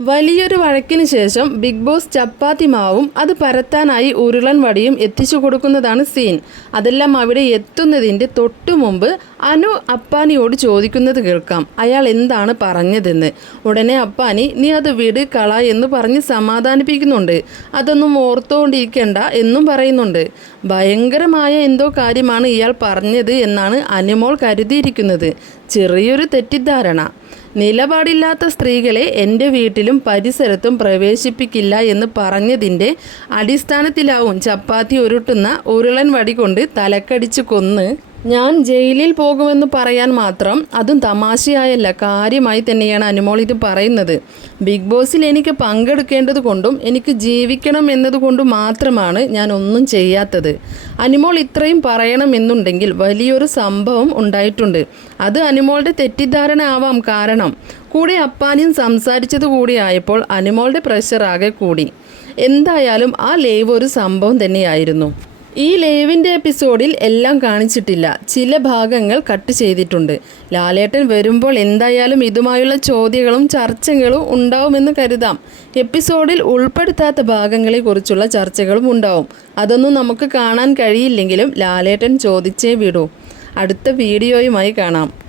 വലിയൊരു വഴക്കിന് ശേഷം big boss ചപ്പാത്തി മാവും അത് പരത്താനായി ഉരുളൻ വടിയും എത്തിച്ചു കൊടുക്കുന്നതാണ് സീൻ. അതെല്ലാം അവിടെ എത്തുന്നതിന്റെ തൊട്ടു മുമ്പ് അനു അപ്പാനിയോട് ചോദിക്കുന്നത് കേൾക്കാം. അയാൾ എന്താണ് പറഞ്ഞതെന്ന്. ഉടനെ അപ്പാനി നീ അത് വിട് കള എന്ന് പറഞ്ഞ് സമാധാനിപ്പിക്കുന്നുണ്ട്. അതൊന്നും ഓർത്തുകൊണ്ടിരിക്കേണ്ട എന്നും പറയുന്നുണ്ട്. ഭയങ്കരമായ എന്തോ കാര്യമാണ് ഇയാൾ പറഞ്ഞത് എന്നാണ് അനുമോൾ കരുതിയിരിക്കുന്നത്. ചെറിയൊരു തെറ്റിദ്ധാരണ. നിലപാടില്ലാത്ത സ്ത്രീകളെ എന്റെ വീട്ടിലും പരിസരത്തും പ്രവേശിപ്പിക്കില്ല എന്ന് പറഞ്ഞതിന്റെ അടിസ്ഥാനത്തിലാവും ചപ്പാത്തി ഉരുട്ടുന്ന ഉരുളൻ വടി കൊണ്ട് തലക്കടിച്ച് കൊന്ന് ഞാൻ ജയിലിൽ പോകുമെന്ന് പറയാൻ മാത്രം അതും തമാശയായല്ല കാര്യമായി തന്നെയാണ് അനുമോൾ ഇത് പറയുന്നത്. ബിഗ് ബോസിൽ എനിക്ക് പങ്കെടുക്കേണ്ടത് കൊണ്ടും എനിക്ക് ജീവിക്കണം എന്നതുകൊണ്ടും മാത്രമാണ് ഞാൻ ഒന്നും ചെയ്യാത്തത്. അനുമോൾ ഇത്രയും പറയണമെന്നുണ്ടെങ്കിൽ വലിയൊരു സംഭവം ഉണ്ടായിട്ടുണ്ട്. അത് അനുമോളുടെ തെറ്റിദ്ധാരണ ആവാം കാരണം. കൂടെ അപ്പാനും സംസാരിച്ചത് കൂടിയായപ്പോൾ അനുമോളുടെ പ്രഷർ ആകെ കൂടി. എന്തായാലും ആ ലൈവ് ഒരു സംഭവം തന്നെയായിരുന്നു. ഈ ലൈവിന്റെ എപ്പിസോഡിൽ എല്ലാം കാണിച്ചിട്ടില്ല. ചില ഭാഗങ്ങൾ കട്ട് ചെയ്തിട്ടുണ്ട്. ലാലേട്ടൻ വരുമ്പോൾ എന്തായാലും ഇതുമായുള്ള ചോദ്യങ്ങളും ചർച്ചകളും ഉണ്ടാവുമെന്ന് കരുതാം. എപ്പിസോഡിൽ ഉൾപ്പെടുത്താത്ത ഭാഗങ്ങളെക്കുറിച്ചുള്ള ചർച്ചകളും ഉണ്ടാവും. അതൊന്നും നമുക്ക് കാണാൻ കഴിയില്ലെങ്കിലും ലാലേട്ടൻ ചോദിച്ചേ വിടൂ. അടുത്ത വീഡിയോയുമായി കാണാം.